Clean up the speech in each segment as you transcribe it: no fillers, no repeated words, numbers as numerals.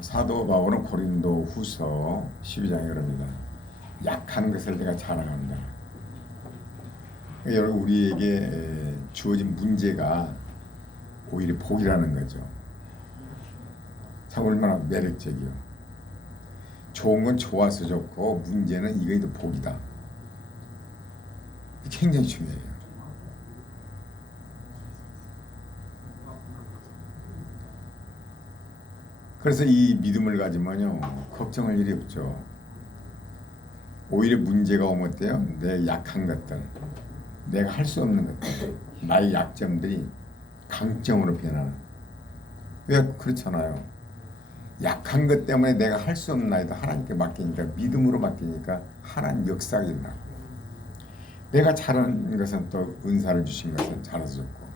사도 바울은 고린도 후서 12장에 그럽니다. 약한 것을 내가 자랑한다. 여러분, 우리에게 주어진 문제가 오히려 복이라는 거죠. 참 얼마나 매력적이요. 좋은 건 좋아서 좋고 문제는 이게 더 복이다. 굉장히 중요해요. 그래서 이 믿음을 가지면요 걱정할 일이 없죠. 오히려 문제가 오면 어때요? 내 약한 것들, 내가 할 수 없는 것들, 나의 약점들이 강점으로 변하는. 왜 그렇잖아요. 약한 것 때문에 내가 할 수 없는 나이도 하나님께 맡기니까, 믿음으로 맡기니까 하나님 역사가 있나. 내가 잘하는 것은 또 은사를 주신 것은 잘해서 좋고,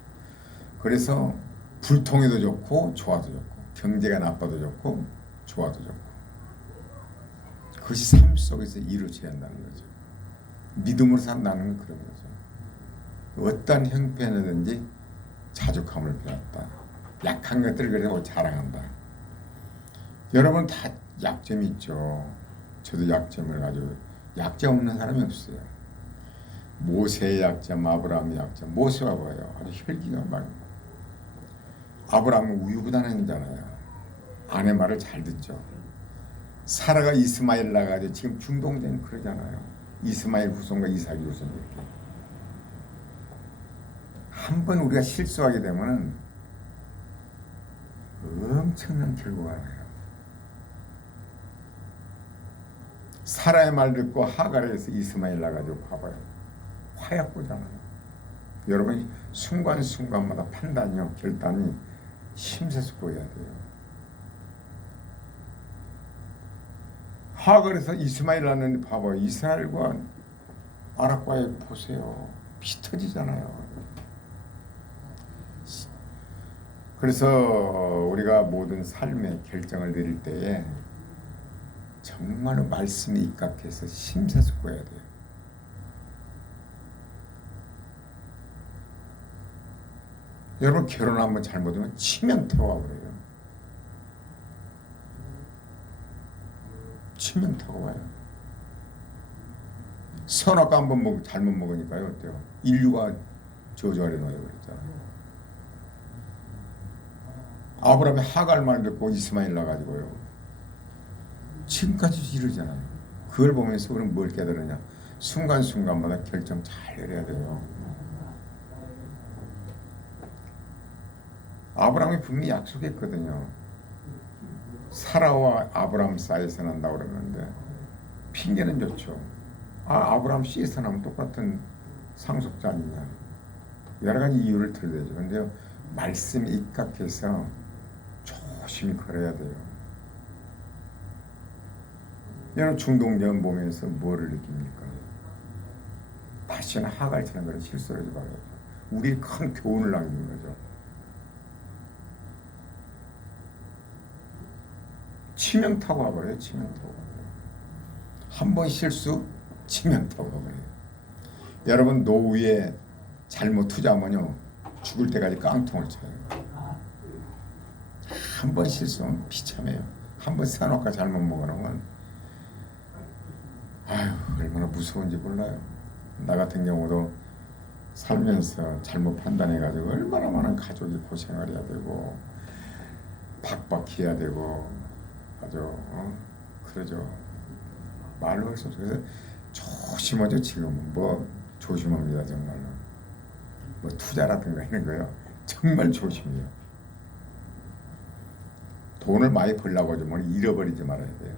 그래서 불통해도 좋고 좋아도 좋고, 경제가 나빠도 좋고 좋아도 좋고, 그것이 삶 속에서 이루어져야 한다는 거죠. 믿음으로 산다는 건 그런 거죠. 어떤 형편이든지 자족함을 배웠다. 약한 것들을 그래서 자랑한다. 여러분 다 약점이 있죠. 저도 약점을 가지고, 약점 없는 사람이 없어요. 모세의 약점, 아브라함의 약점. 모세가 뭐예요? 아주 혈기가 막. 아브라함은 우유부단했잖아요. 아내 말을 잘 듣죠. 사라가 이스마엘 낳아가지고 지금 중동전 그러잖아요. 이스마엘 후손과 이삭이 후손 이렇게. 한번 우리가 실수하게 되면은 엄청난 결과가 나요. 사라의 말 듣고 하갈에서 이스마엘 낳아가지고 봐봐요. 화약고잖아요. 여러분 순간순간마다 판단이요, 결단이 심세스고해야 돼요. 하갈에서 이스마엘 낳았는데 봐봐요. 이스라엘과 아랍과의 보세요. 피 터지잖아요. 그래서 우리가 모든 삶의 결정을 내릴 때에 정말로 말씀에 입각해서 심사숙고해야 돼요. 여러분 결혼 한번 잘못하면 치명타가 그래요. 치명타가 와요. 선악과 한번 잘못 먹으니까요. 어때요? 인류가 저주 아래 놓여 버렸잖아요. 아브라함이 하갈 말 듣고 이스마엘 낳아가지고요. 지금까지 이러잖아요. 그걸 보면서 우리는 뭘 깨달으냐? 순간순간마다 결정 잘 내려야 돼요. 아브라함이 분명히 약속했거든요. 사라와 아브라함 사이에서 난다고 그러는데 핑계는 좋죠. 아브라함 씨에서 나면 똑같은 상속자 아니냐. 여러 가지 이유를 들어야죠. 그런데 말씀에 입각해서 조심히 걸어야 돼요. 여러분 중동전 보면서 뭐를 느낍니까? 다시는 하갈처럼 그런 실수를 하지 말아야죠. 우리의 큰 교훈을 남기는 거죠. 치명타고 와버려요. 치명타고 와버려요. 한 번 실수 치명타고 와버려요. 여러분 노후에 잘못 투자하면요 죽을 때까지 깡통을 쳐요. 한 번 실수하면 비참해요. 한 번 선악과 잘못 먹어놓으면 아유 얼마나 무서운지 몰라요. 나 같은 경우도 살면서 잘못 판단해가지고 얼마나 많은 가족이 고생을 해야 되고 박박해야 되고 아주 그러죠. 말로 할 수 없어요. 그래서 조심하죠. 지금 뭐 조심합니다. 정말로 뭐 투자라든가 이런 거요 정말 조심해요. 돈을 많이 벌려고 하지만 잃어버리지 말아야 돼요.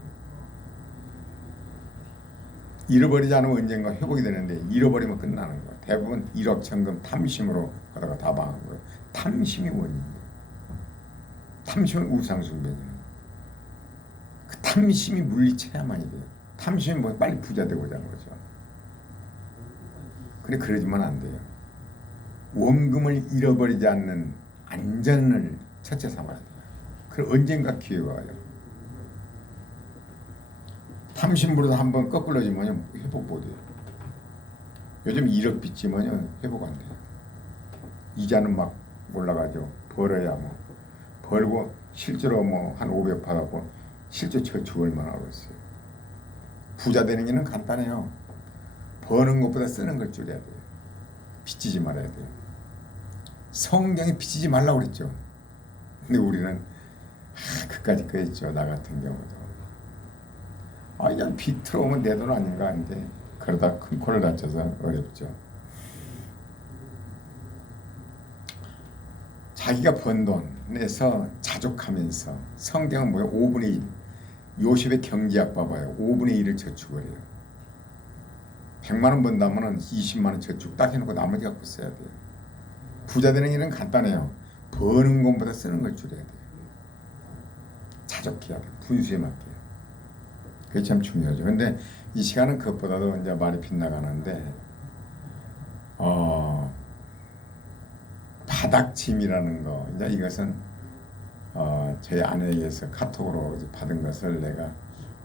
잃어버리지 않으면 언젠가 회복이 되는데 잃어버리면 끝나는 거예요. 대부분 일확천금 탐심으로 하다가 다 망한 거예요. 탐심이 원인이에요. 탐심은 우상숭배예요. 그 탐심이 물리쳐야만이 돼요. 탐심이 뭐 빨리 부자 되고자 하는 거죠. 근데 그러지만 안 돼요. 원금을 잃어버리지 않는 안전을 첫째 삼아야 돼요. 그럼 언젠가 기회가 와요. 탐심으로도 한번 거꾸러지면 회복 못해요. 요즘 1억 빚지면 회복 안 돼요. 이자는 막 올라가죠. 벌어야 뭐 벌고 실제로 뭐 한 500 받았고 실제 저축 얼마나 하고 있어요. 부자 되는 길은 간단해요. 버는 것보다 쓰는 걸 줄여야 돼요. 빚지지 말아야 돼요. 성경에 빚지지 말라고 그랬죠. 근데 우리는 그까짓 거 했죠. 나 같은 경우도. 그냥 빚 들어오면 내 돈 아닌가 하는데 그러다 큰 코를 다쳐서 어렵죠. 자기가 번 돈에서 자족하면서 성경은 뭐예요? 5분의 1. 요셉의 경제학 봐봐요. 5분의 1을 저축을 해요. 100만 원 번다면 20만 원 저축 딱 해놓고 나머지 갖고 써야 돼요. 부자 되는 일은 간단해요. 버는 것보다 쓰는 걸 줄여야 돼요. 자족해야 돼요. 분수에 맞게. 그게 참 중요하죠. 근데 이 시간은 그것보다도 이제 말이 빗나가는데 바닥짐이라는 거. 이제 이것은 저희 아내에게서 카톡으로 받은 것을 내가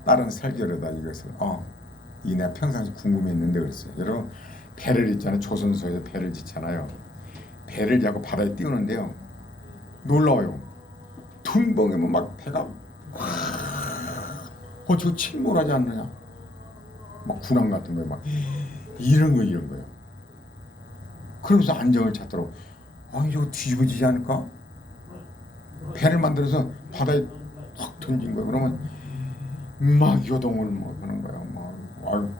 다른 설교로다 이것을 이 내가 평상시 궁금했는데 그랬어요. 여러분 배를 있잖아요. 조선소에서 배를 짓잖아요. 배를 자고 바다에 띄우는데요. 놀라워요. 둔벙이면 막 배가 저거 침몰하지 않느냐. 막 군함 같은 거에 막 이런 거예요. 그러면서 안정을 찾도록 이거 뒤집어지지 않을까? 배를 만들어서 바다에 확 던진 거예요. 그러면 막 요동을 뭐 하는 거야.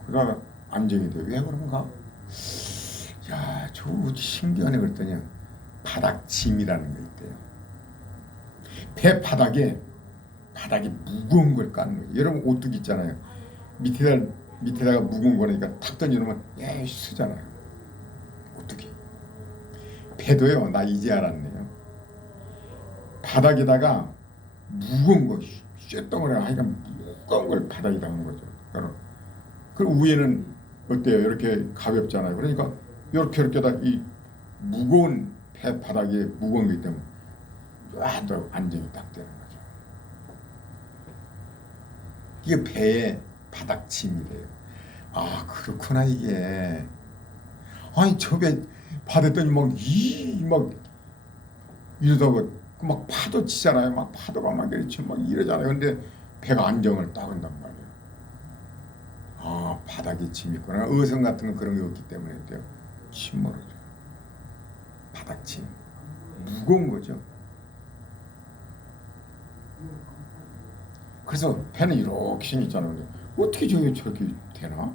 그러다가 안정이 돼. 왜 그런가? 야, 저거 신기하네 그랬더니 바닥짐이라는 게 있대요. 배 바닥에 무거운 걸 까는 거예요. 여러분 오뚜기 있잖아요. 밑에다가 무거운 거니까 탁 던져놓으면 쓰잖아요. 오뚜기. 배도요. 나 이제 알았네요. 바닥에다가 무거운 거 쇳덩어리가 하니까 무거운 걸 바닥에다 하는 거죠. 그럼 위에는 어때요? 이렇게 가볍잖아요. 그러니까 이렇게다 이 무거운 배 바닥에 무거운 게 있다면 또 안정이 딱 되는 거죠. 이게 배의 바닥짐이래요. 그렇구나 이게. 저 배 받았더니 막 이러다가 막 파도 치잖아요. 막 파도가 막 이렇게 막 이러잖아요. 근데 배가 안정을 딱 한단 말이에요. 바닥에 짐이 있구나. 어선 같은 건 그런 게 없기 때문에 돼요. 침몰하죠. 바닥짐. 무거운 거죠. 그래서 배는 이렇게 생겼잖아요. 어떻게 저렇게 되나?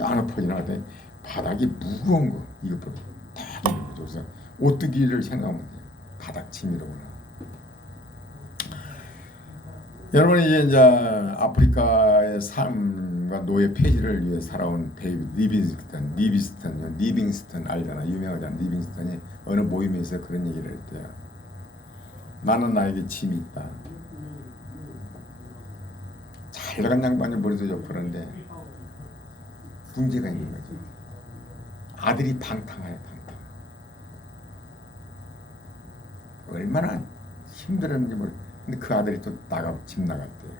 안 아파지나 하더니 바닥이 무거운 거. 이것보다 딱 있는 거죠. 그래서 오뚜기를 생각하면 돼요. 바닥짐이로구나. 여러분이 이제 아프리카의 삶과 노예 폐지를 위해 살아온 데이비드 리빙스턴 알잖아. 유명하잖아. 리빙스턴이 어느 모임에서 그런 얘기를 했대요. 나는 나에게 짐이 있다. 잘 나간 양반이 머리도 접히는데 문제가 있는 거죠. 아들이 방탕해요. 방탕. 얼마나 힘들었는지 모르. 근데 그 아들이 또 집 나갔대요.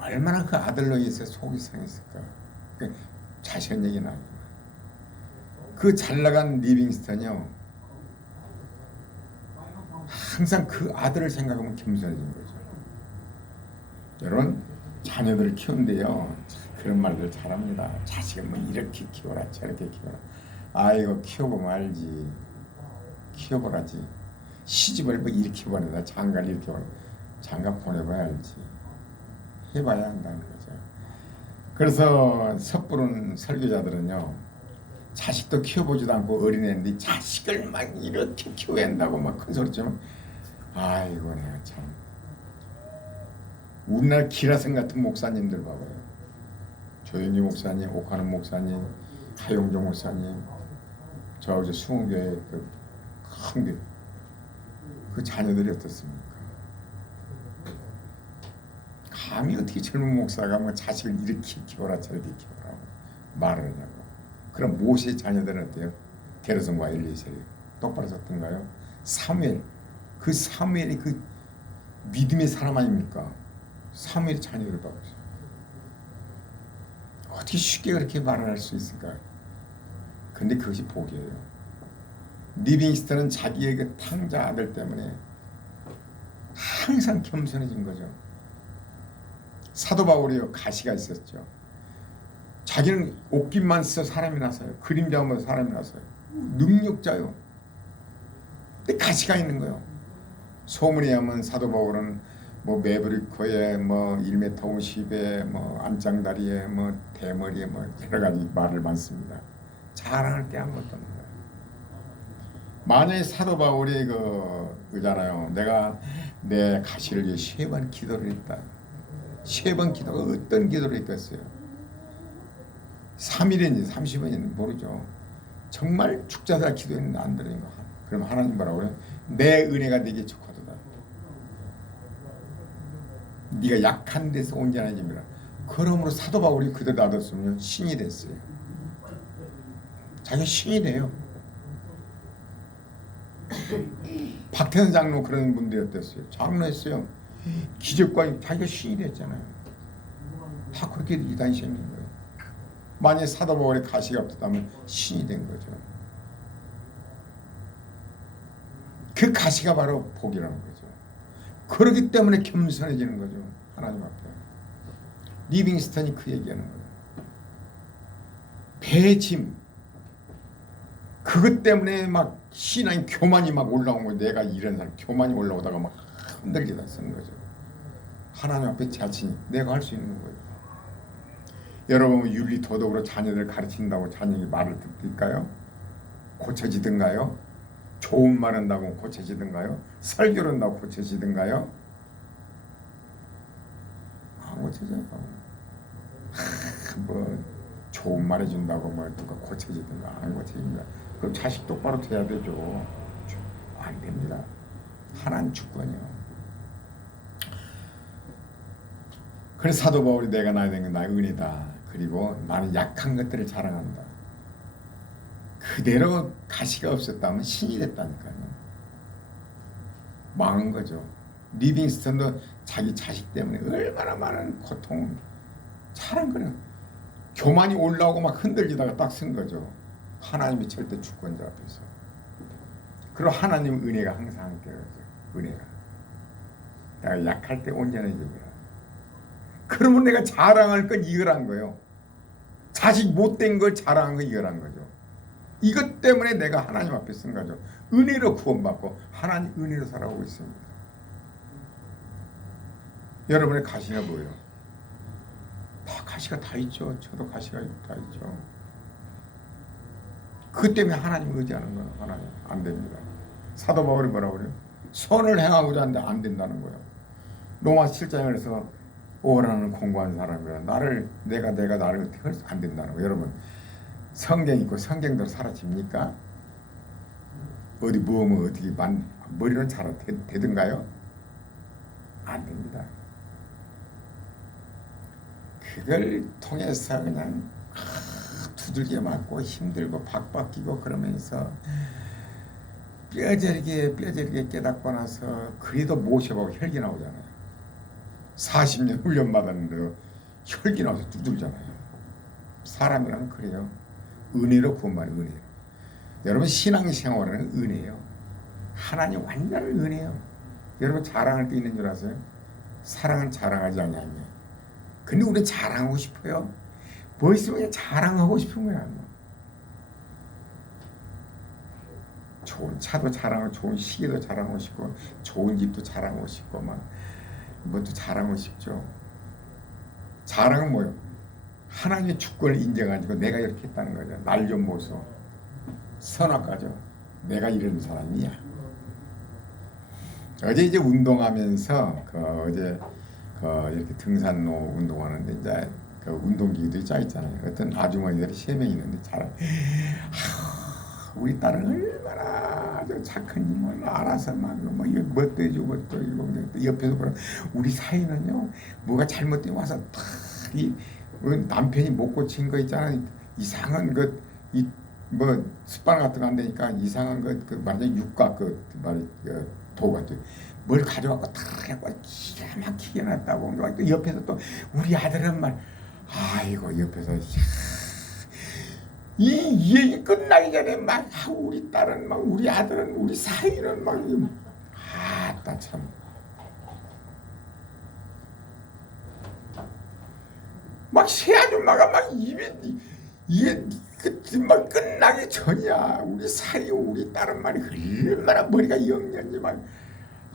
얼마나 그 아들로 인해서 속이 상했을까. 자세한 얘기는 아니지만 그 잘 나간 리빙스턴이요. 항상 그 아들을 생각하면 겸손해진 거죠. 여러분 자녀들을 키운대요. 그런 말들 잘합니다. 자식은 뭐 이렇게 키워라 저렇게 키워라. 이거 키워보면 알지. 키워보라지. 시집을 뭐 이렇게 보내다 장가를 이렇게 보내. 장가 보내봐야 알지. 해봐야 한다는 거죠. 그래서 섣부른 설교자들은요. 자식도 키워보지도 않고 어린애인데 자식을 막 이렇게 키워야 한다고 막 큰 소리 치면 이거 내가 참. 우리나라 기라성 같은 목사님들 봐봐요. 조영기 목사님, 옥하는 목사님, 하용조 목사님, 저 수원교회 큰 교회. 그 자녀들이 어떻습니까? 감히 어떻게 젊은 목사가 뭐 자식을 이렇게 키워라 저렇게 키워라 말을 하냐고. 그럼 모세의 자녀들은 어때요? 게르손과 엘리에셀이 똑바로 섰던가요? 사무엘. 그 사무엘이 그 믿음의 사람 아닙니까? 사무엘의 자녀를 봐보세요. 어떻게 쉽게 그렇게 말을 할 수 있을까? 근데 그것이 복이에요. 리빙스턴은 자기의 그 탕자 아들 때문에 항상 겸손해진 거죠. 사도 바울이요 가시가 있었죠. 자기는 옷깃만 써 사람이 나서요. 그림자만 사람이 나서요. 능력자요. 근데 가시가 있는 거예요. 소문에 의하면 사도 바울은 뭐 매브리코에 뭐 1m 50에 뭐 안장다리에 뭐 대머리에 뭐 여러 가지 말을 많습니다. 자랑할 게 아무것도 없는 거예요. 만약에 사도 바울이 그잖아요. 내가 내 가시를 위해 3번 기도를 했다. 3번 기도가 어떤 기도를 했겠어요? 3일인지 30일인지 모르죠. 정말 죽자다 기도했는데 안 들은 거. 그럼 하나님 뭐라고 그래요? 내 은혜가 네게 족하도다. 네가 약한 데서 온전해집니다. 그러므로 사도 바울이 그대로 놔뒀으면 신이 됐어요. 자기가 신이 돼요. 박태선 장로 그런 분들이 어땠어요? 장로했어요. 기적과 자기가 신이 됐잖아요. 다 그렇게 이단 셈인 거예요. 만약 사도 바울의 가시가 없었다면 신이 된 거죠. 그 가시가 바로 복이라는 거죠. 그렇기 때문에 겸손해지는 거죠. 하나님 앞에. 리빙스턴이 그 얘기하는 거예요. 배의 짐. 그것 때문에 막 신앙 교만이 막 올라온 거예요. 내가 이런 사람 교만이 올라오다가 막 흔들게 쓰는 거죠. 하나님 앞에 자신이 내가 할 수 있는 거예요. 여러분 윤리 도덕으로 자녀들 가르친다고 자녀의 말을 듣을까요? 고쳐지든가요? 좋은 말 한다고 고쳐지든가요? 설교를 한다고 고쳐지든가요? 안 고쳐져요. 뭐 좋은 말 해준다고 뭐 누가 고쳐지든가 안 고쳐진다. 그럼 자식 똑바로 돼야 되죠. 안 됩니다. 하나님 주권이요. 그래서 사도 바울이 내가 나야 되는 건 나의 은혜다. 그리고 나는 약한 것들을 자랑한다. 그대로 가시가 없었다면 신이 됐다니까요. 망한 거죠. 리빙스턴도 자기 자식 때문에 얼마나 많은 고통 잘한 거는 교만이 올라오고 막 흔들리다가 딱 쓴 거죠. 하나님이 절대 주권자 앞에서. 그리고 하나님 은혜가 항상 함께 하죠. 은혜가. 내가 약할 때 온전해지더라. 그러면 내가 자랑할 건 이거란 거예요. 자식 못된 걸 자랑한 거 이거란 거죠. 이것 때문에 내가 하나님 앞에 쓴 거죠. 은혜로 구원받고 하나님 은혜로 살아오고 있습니다. 여러분의 가시가 뭐예요? 다 가시가 다 있죠. 저도 가시가 다 있죠. 그 때문에 하나님 의지하는 거예요. 하나님 안 됩니다. 사도 바울이 뭐라고 그래요? 선을 행하고자 하는데 안 된다는 거예요. 로마 7장에서 오라는 공부한 사람이라 내가 나를 어떻게 안 된다는 거예요. 여러분 성경 있고 성경대로 살아집니까? 어디 뭐 어떻게 머리는 잘 되든가요? 안 됩니다. 그걸 통해서 그냥 두들겨 맞고 힘들고 박박기고 그러면서 뼈저리게 깨닫고 나서 그래도 모셔보고 혈기 나오잖아요. 40년 훈련 받았는데 혈기 나와서 두들잖아요. 사람이라면 그래요. 은혜로 구원받는 은혜요. 여러분 신앙생활은 은혜예요. 하나님 완전 은혜예요. 여러분 자랑할 게 있는 줄 아세요? 사랑은 자랑하지 않냐며. 근데 우리 자랑하고 싶어요. 뭐 있으면 그냥 자랑하고 싶은 거야. 좋은 차도 자랑하고 좋은 시계도 자랑하고 싶고 좋은 집도 자랑하고 싶고 막 뭐도 자랑하고 싶죠. 자랑은 뭐예요? 하나님의 주권을 인정하고 내가 이렇게 했다는 거죠. 날 좀 보소. 선악가죠. 내가 이런 사람이야. 어제 이제 운동하면서 어제 이렇게 등산로 운동하는데 이제 그 운동기구들이 짜 있잖아요. 어떤 아주머니들이 3명 있는데 우리 딸은 얼마나 착한지 몰라. 알아서 뭐 뭣도 해주고 뭣도 해주고 옆에서 보면 우리 사이는요 뭐가 잘못되면 와서 탁 남편이 못 고친 거 있잖아요. 이상한 뭐 습관 같은 거 안 되니까 이상한 말이야 육각 도 같은 뭘 가져갖고 탁 해갖고 기가 막히게 놨다고. 또 옆에서 또 우리 아들은 아이고 옆에서 이 얘기 끝나기 전에 우리 딸은 우리 아들은 우리 사위는 아따 참 막 새 아줌마가 막 입이 이게 막 끝나기 전이야. 우리 사이 우리 딸은 말이 얼마나 머리가 영년지 막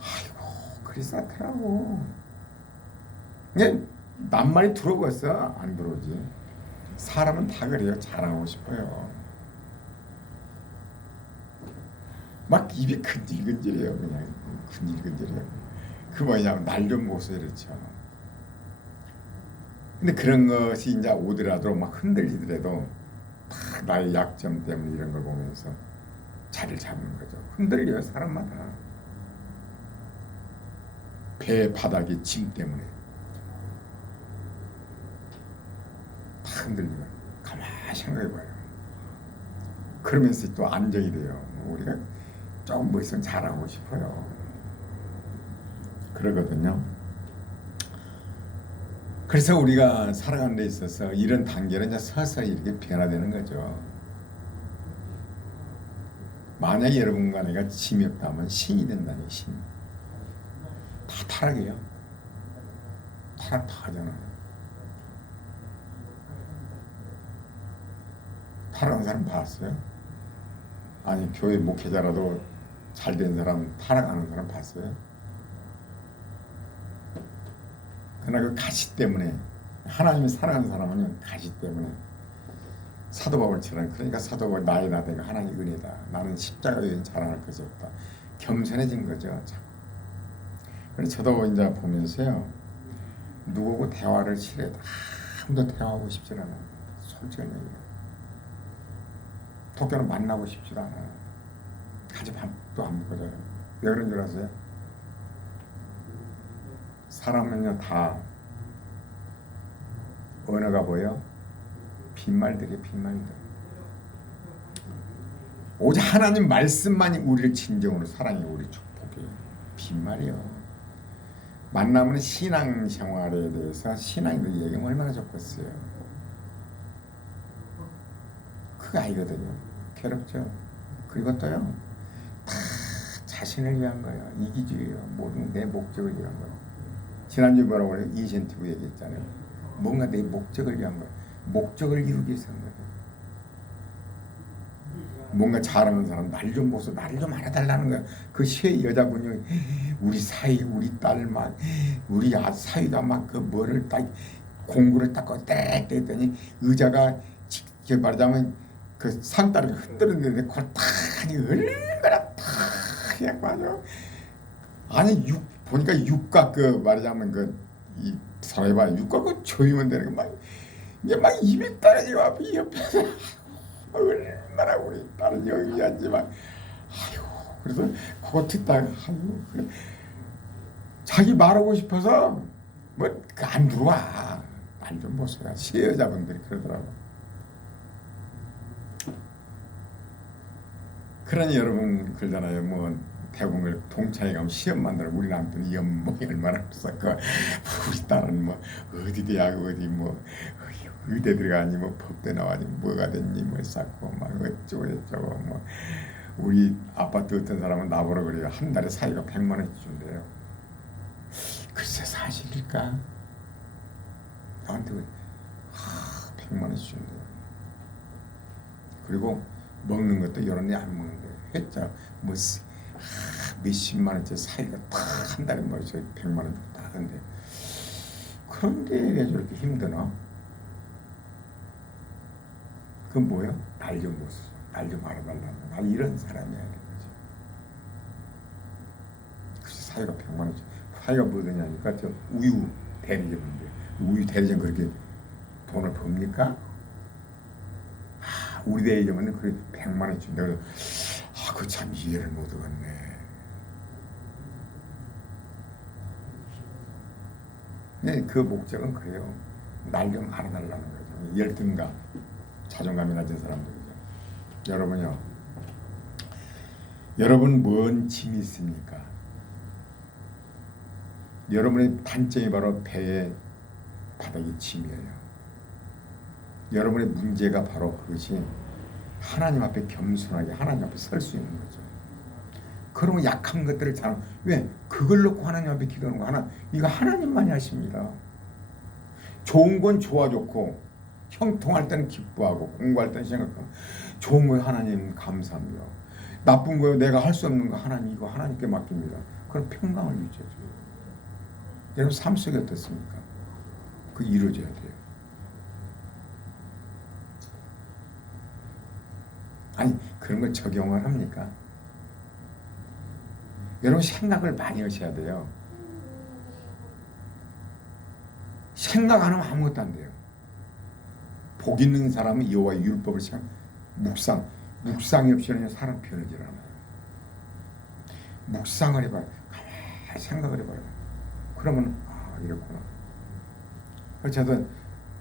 아이고 그랬었더라고. 그냥 낱말이 들어봤어 안 들어오지. 사람은 다 그래요. 자랑하고 싶어요. 막 입이 근질근질해요. 그냥 근질근질해요. 그 뭐냐면 날 좀 보세요 이렇죠. 근데 그런 것이 이제 오더라도 막 흔들리더라도 다 나의 약점 때문에 이런 걸 보면서 자리를 잡는 거죠. 흔들려요 사람마다. 배 바닥에 짐 때문에 다 흔들리면 가만히 생각해봐요. 그러면서 또 안정이 돼요. 우리가 조금 뭐 있으면 잘하고 싶어요. 그러거든요. 그래서 우리가 살아가는 데 있어서 이런 단계는 이제 서서히 이렇게 변화되는 거죠. 만약에 여러분과 내가 힘이 없다면 신이 된다는 신. 다 타락이에요. 타락 다 하잖아요. 타락한 사람 봤어요? 아니 교회 목회자라도 잘된 사람 타락하는 사람 봤어요? 그러나 그 가시 때문에 하나님이 사랑하는 사람은 가시 때문에 사도 바울처럼 그러니까 사도 바울 나의 나대가 하나님의 은혜다. 나는 십자가 외엔 자랑할 것이 없다. 겸손해진 거죠. 그래서 저도 이제 보면서요. 누구하고 대화를 싫어해도 아무도 대화하고 싶지 않아요. 솔직한 얘기예요. 독교는 만나고 싶지도 않아요. 같이 밥도 안 먹어줘요. 왜 그런 줄 아세요? 사람은요 다 언어가 뭐예요? 빈말들이에요. 빈말들. 오직 하나님 말씀만이 우리를 진정으로 사랑해 우리 축복이에요. 빈말이요. 만나면 신앙생활에 대해서 신앙인들 얘기하면 얼마나 좋겠어요. 그거 아니거든요. 괴롭죠. 그리고 또요 다 자신을 위한 거예요. 이기주의예요. 모든 내 목적을 위한 거예요. 지난주에 뭐라고 그래요? 인센티브 얘기했잖아요. 뭔가 내 목적을 위한 거예요. 목적을 이루기 위해서 한 거예요. 뭔가 잘하는 사람 날 좀 보소 나를 좀 알아달라는 거야. 그 세 여자분이 우리 사이 우리 딸 막 우리 사이가 막 그 뭐를 딱 공구를 딱 떼 했더니 의자가 직접 말하자면 그 상다리를 흔들었는데 그걸 딱 하니 얼마나 딱 그냥 맞아. 아니 보니까 육각 그 말하자면 그이 사람이 봐 육각 그 조이면 되는 거 막 이게 막 입이 떨어지고 앞에 옆에서 얼마나 우리 딸은 영리하지만 아유 그래서 그거 듣다가 아유 그래 자기 말하고 싶어서 뭐 안 들어와. 날 좀 보세요. 시여자분들이 그러더라고. 그러니 여러분 그러잖아요. 뭐 대부분 동창회 가면 시험 만들어 우리 남편이 연봉이 얼마나 없었고 우리 딸은 뭐 어디 대학 어디 뭐 의대 들어가니 뭐 법대 나와니 뭐가 됐니 뭐 쌓고 막 어쩌고 저쩌고 뭐 우리 아파트 어떤 사람은 나보러 그래요. 한 달에 사이가 100만 원씩 준대요. 글쎄 사실일까? 나한테 100만 원씩 준대요. 그리고 먹는 것도 이런 데 안 먹는데 했자 뭐 몇십만 원짜리 사이가 딱 한 달에 뭐 저희 100만 원 다 하는데 그런데 왜 저렇게 힘드나? 그 뭐야? 날 좀 보소. 날 좀 알아달라고. 나 이런 사람이야. 이런 거지. 그래서 사이가 100만 원짜리. 사이가 뭐더냐니까 저 우유 대리점인데 우유 대리점 그렇게 돈을 법니까? 우리 대리점은 그래 100만 원 준다. 그래서 그 참 이해를 못 하겠네. 네, 그 목적은 그래요. 날 좀 알아달라는 거죠. 열등감, 자존감이 낮은 사람들이죠. 여러분요. 여러분 뭔 짐이 있습니까? 여러분의 단점이 바로 배의 바닥이 짐이에요. 여러분의 문제가 바로 그것이 하나님 앞에 겸손하게 하나님 앞에 설 수 있는 거죠. 그러면 약한 것들을 잘 왜 그걸 놓고 하나님 앞에 기도하는 거 하나 이거 하나님만이 하십니다. 좋은 건 좋아 좋고 형통할 때는 기뻐하고 공부할 때는 생각하고 좋은 거 하나님 감사합니다. 나쁜 거 내가 할 수 없는 거 하나님 이거 하나님께 맡깁니다. 그럼 평강을 유지해줘요. 여러분 삶 속에 어떻습니까? 그 이루어져야 돼요. 아니 그런 걸 적용을 합니까? 여러분 생각을 많이 하셔야 돼요. 생각 안 하면 아무것도 안 돼요. 복 있는 사람은 여호와의 율법을 묵상이 없이는 사람 변하지 않아요. 묵상을 해봐요. 가만히 생각을 해봐요. 그러면 이렇구나. 저도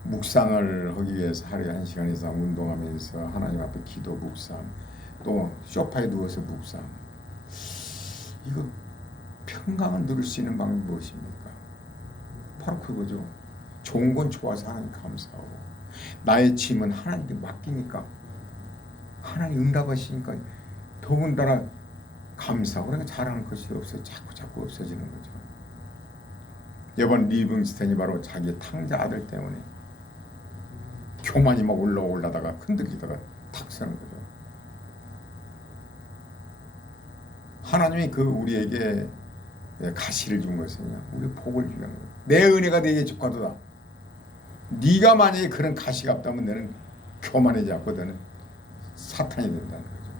묵상을 하기 위해서 하루에 1시간 이상 운동하면서 하나님 앞에 기도 묵상, 또 소파에 누워서 묵상. 이거 평강을 누릴 수 있는 방법이 무엇입니까? 바로 그거죠. 좋은 건 좋아서 하나님 감사하고 나의 짐은 하나님께 맡기니까 하나님 응답하시니까 더군다나 감사하고 그러니까 잘하는 것이 자꾸 없어지는 거죠. 이번 리빙스턴이 바로 자기 탕자 아들 때문에 교만이 막 올라다가 흔들리다가 탁 서는 거죠. 하나님이 우리에게 가시를 준 것은요, 우리 복을 주는 거예요. 내 은혜가 네게 족하도다. 네가 만약에 그런 가시가 없다면 너는 교만해지 않고 너는 사탄이 된다는 거죠.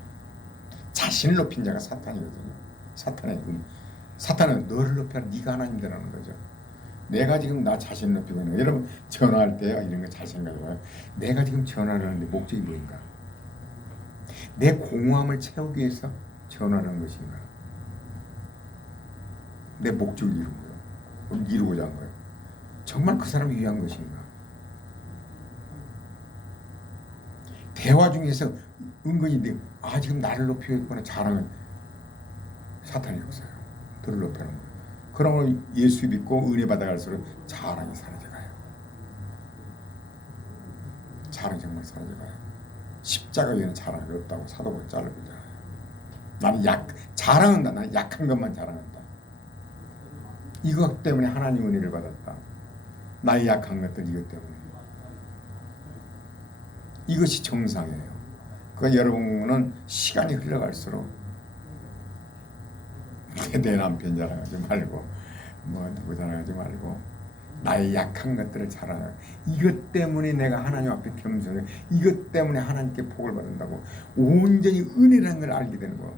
자신을 높인 자가 사탄이거든요. 사탄은 너를 높여라. 네가 하나님 되라는 거죠. 내가 지금 나 자신을 높이고 있는 거예요. 여러분 전화할 때요 이런 거 잘 생각해봐요. 내가 지금 전화를 하는데 목적이 뭐인가? 내 공허함을 채우기 위해서 전화를 하는 것인가? 내 목적을 이루고자 한 거예요. 정말 그 사람을 위한 것인가? 대화 중에서 은근히 지금 나를 높이고 있구나 자랑은 사탄이 없어요. 너를 높이는 거예요. 그러면 예수 믿고 은혜 받아갈수록 자랑이 사라져가요. 자랑이 정말 사라져가요. 십자가 위에는 자랑이 없다고 사도가 잘라보잖아요. 나는 자랑한다. 나는 약한 것만 자랑한다. 이것 때문에 하나님 은혜를 받았다. 나의 약한 것들 이것 때문에. 이것이 정상이에요. 그러니까 여러분은 시간이 흘러갈수록 내 남편 자랑하지 말고 누구 자랑하지 말고 나의 약한 것들을 자랑하고 이것 때문에 내가 하나님 앞에 겸손해 이것 때문에 하나님께 복을 받는다고 온전히 은혜라는 걸 알게 되는 거예요.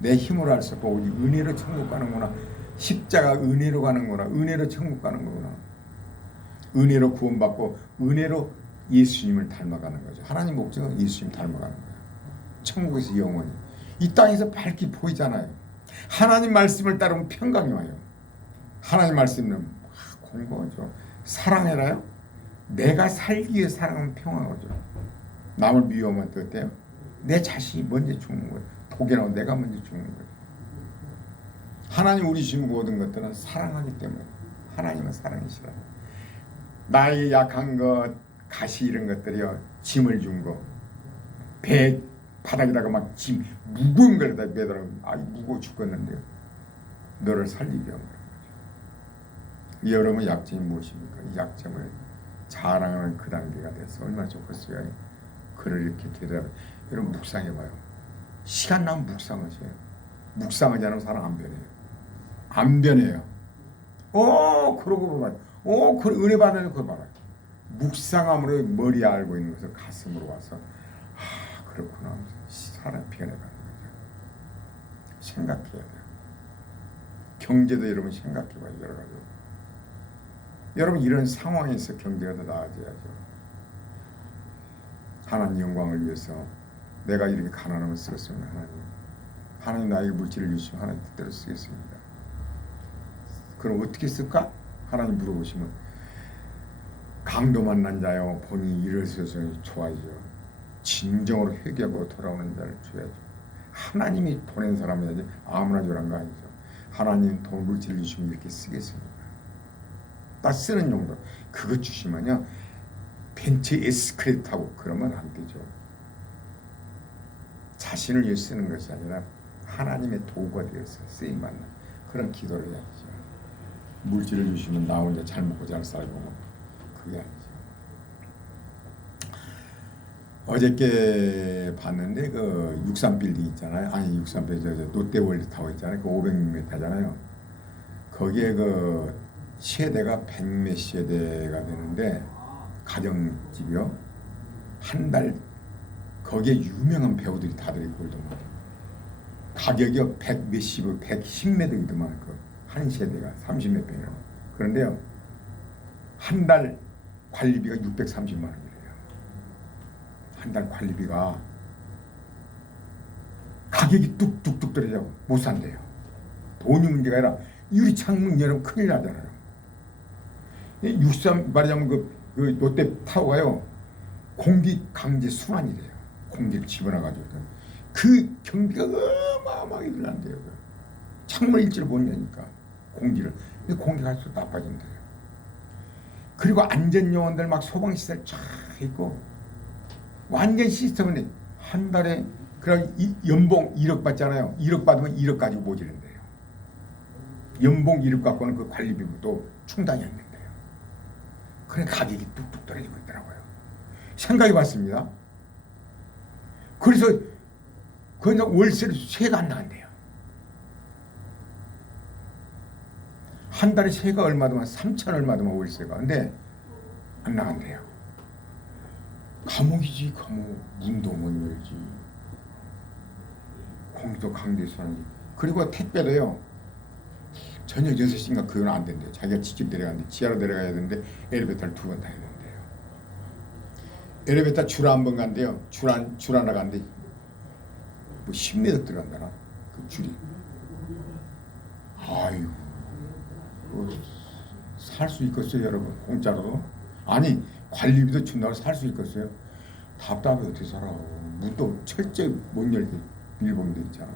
내 힘으로 할 수 없고 오직 은혜로 천국 가는구나. 십자가 은혜로 가는구나. 은혜로 천국 가는 거구나. 은혜로 구원받고 은혜로 예수님을 닮아가는 거죠. 하나님 목적은 예수님 닮아가는 거예요. 천국에서 영원히. 이 땅에서 밝게 보이잖아요. 하나님 말씀을 따르면 평강이 와요. 하나님 말씀은 공고하죠. 사랑해라요. 내가 살기 위해 사랑하면 평화가 오죠. 남을 미워하면 어때요? 내 자신이 먼저 죽는 거예요. 독이 나고 내가 먼저 죽는 거예요. 하나님 우리 주신 모든 것들은 사랑하기 때문에 하나님은 사랑이시라. 나의 약한 것, 가시 이런 것들이요. 짐을 준 거. 배 바닥에다가 막 짐 무거운 걸다 매달아. 무거워 죽겠는데요. 너를 살리게 하는 거죠. 여러분 약점이 무엇입니까? 이 약점을 자랑하는 그 단계가 돼서 얼마나 좋겠어요. 그를 이렇게 대답해. 여러분 묵상해봐요. 시간 나면 묵상하세요. 묵상하지 않으면 사람 안 변해요. 안 변해요. 그러고 봐요. 그 은혜 받는 거 봐요. 묵상함으로 머리에 알고 있는 것을 가슴으로 와서 그렇구나. 사람 변해가는 거죠. 생각해야 돼요. 경제도 여러분 생각해봐요. 여러 가지. 여러분 이런 상황에서 경제가 더 나아져야죠. 하나님 영광을 위해서 내가 이렇게 가난함을 쓰겠습니다. 하나님 나에게 물질을 주시면 하나님 뜻대로 쓰겠습니다. 그럼 어떻게 쓸까? 하나님 물어보시면 강도 만난 자요 본인이 일어서서 좋아지죠. 진정으로 회개하고 돌아오는 자를 줘야죠. 하나님이 보낸 사람이야지 아무나 주란 거 아니죠. 하나님 돈 물질 주시면 이렇게 쓰겠습니다. 딱 쓰는 용도 그것 주시면요 벤츠 에스크레이트 타고 그러면 안 되죠. 자신을 위해 쓰는 것이 아니라 하나님의 도구가 되어서 쓰임받는 그런 기도를 해야죠. 물질을 주시면 나 혼자 잘 먹고 잘 살고 그게 아니죠. 어저께 봤는데 그 63 빌딩 있잖아요. 아니 63 빌딩 저 롯데월드타워 있잖아요. 그 500m잖아요. 거기에 그 세대가 100몇 세대가 되는데 가정집이요. 한 달 거기에 유명한 배우들이 다들 있고 그러더만 가격이 100 몇십, 110몇 억이더만 그 한 세대가 30몇 평이라고. 그런데요 한 달 관리비가 630만 원이래요. 한 달 관리비가 가격이 뚝뚝뚝 떨어지고 못 산대요. 돈이 문제가 아니라 유리창문 열으면 큰일 나잖아요. 63 말하자면 그 롯데타워가요 공기 강제 순환이래요. 공기를 집어넣어가지고 그 경비가 어마어마하게 들어간대요. 창문 일지를 못 여니까 공기를. 근데 공기가 또 나빠진대요. 그리고 안전요원들 막 소방시설 쫙 있고 완전 시스템인데 한 달에 그럼 연봉 1억 받잖아요. 1억 받으면 1억 가지고 모자란대요. 연봉 1억 갖고는 그 관리비도 충당이 안 된대요. 그래 가격이 뚝뚝 떨어지고 있더라고요. 생각해봤습니다. 그래서 거기서 월세를 세가 안 나간대요. 한 달에 세가 얼마더만 3천 얼마더만 월세가. 근데 안 나간대요. 감옥이지 감옥. 문도 못 열지. 공기도 강제수하지. 그리고 택배도요. 저녁 6시인가 그건 안 된대요. 자기가 직접 내려가는데 지하로 내려가야 되는데 엘리베이터를 2번 타야 된대요. 엘리베이터 줄 한 번 간대요. 줄 하나 간대. 뭐 10m 들어간다나 그 줄이. 아이고 살 수 있겠어요 여러분? 공짜로? 아니 관리비도 준다고 살 수 있겠어요? 답답해 어떻게 살아. 문도 철저히 못 열게 밀봉돼 있잖아.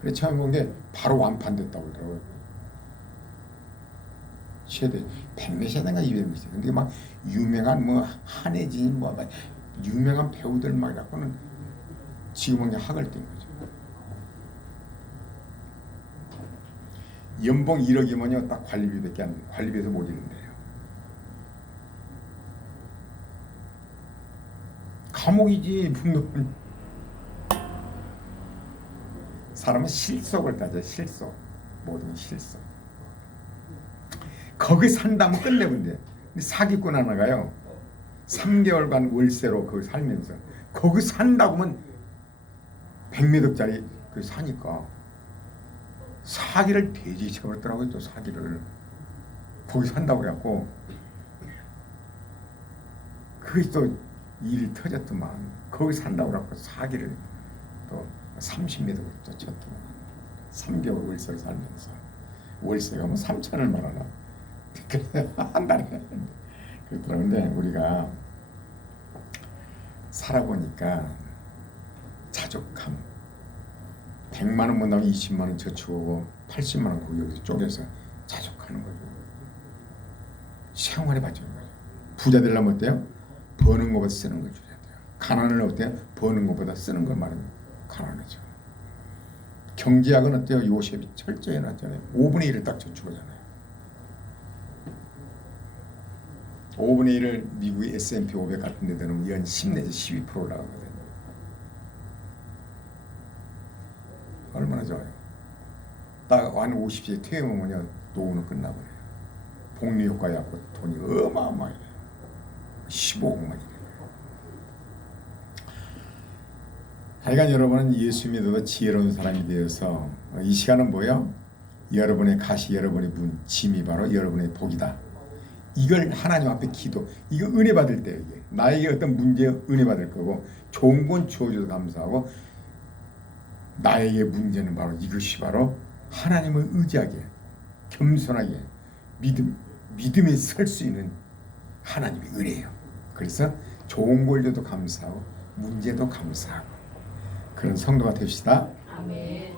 그래 처음 본 게 바로 완판됐다고 그러더라고요. 세대 100몇 세대인가 200몇 세대. 근데 막 유명한 뭐 한혜진 뭐 유명한 배우들 막 갖고는 지금은 그냥 학을 뗀 거죠. 연봉 1억이면요 딱 관리비밖에 안 돼요. 관리비에서 못 이른대요. 감옥이지 분노는. 사람은 실속을 따져. 실속. 모든 실속. 거기 산다면 끝내본대. 근데 사기꾼 하나가요 3개월간 월세로 거기 살면서 거기 산다고 하면 100몇 억짜리 그 사니까 사기를 돼지 쳐버렸더라고요. 또 사기를 거기 산다고 그래갖고 그게 또 일이 터졌더만. 거기 산다고 그래갖고 사기를 또 30몇 억을 또 쳤더만. 3개월 월세를 살면서 월세가 뭐 3천을 말하나 그래 한 달에 그렇더라고요. 근데 우리가 살아보니까 자족함 100만 원 못 나면 20만 원 저축하고 80만 원 거기 여기서 쪼개서 자족하는 거죠. 생활에 바치는 거죠. 부자 되려면 어때요? 버는 것보다 쓰는 걸 줘야 돼요. 가난을 어때요? 버는 것보다 쓰는 걸 말하면 가난하죠. 경제학은 어때요? 요셉이 철저히 해놨잖아요. 5분의 1을 딱 저축하잖아요. 5분의 1을 미국의 S&P 500 같은 데 되면 연 10 내지 12% 올라가거든요. 얼마나 좋아요. 딱 한 50세 퇴임하면 노후는 끝나버려요. 복리 효과였고 돈이 어마어마해요. 15억만 이래요. 하여간 여러분은 예수 믿어도 지혜로운 사람이 되어서 이 시간은 뭐예요? 여러분의 가시, 여러분의 문, 짐이 바로 여러분의 복이다. 이걸 하나님 앞에 기도, 이거 은혜 받을 때 이게 나에게 어떤 문제에 은혜 받을 거고 좋은 건 주어줘서 감사하고 나에게 문제는 바로 이것이 바로 하나님을 의지하게 겸손하게 믿음에 설 수 있는 하나님의 은혜예요. 그래서 좋은 걸 줘도 감사하고 문제도 감사하고 그런 성도가 됩시다. 아멘.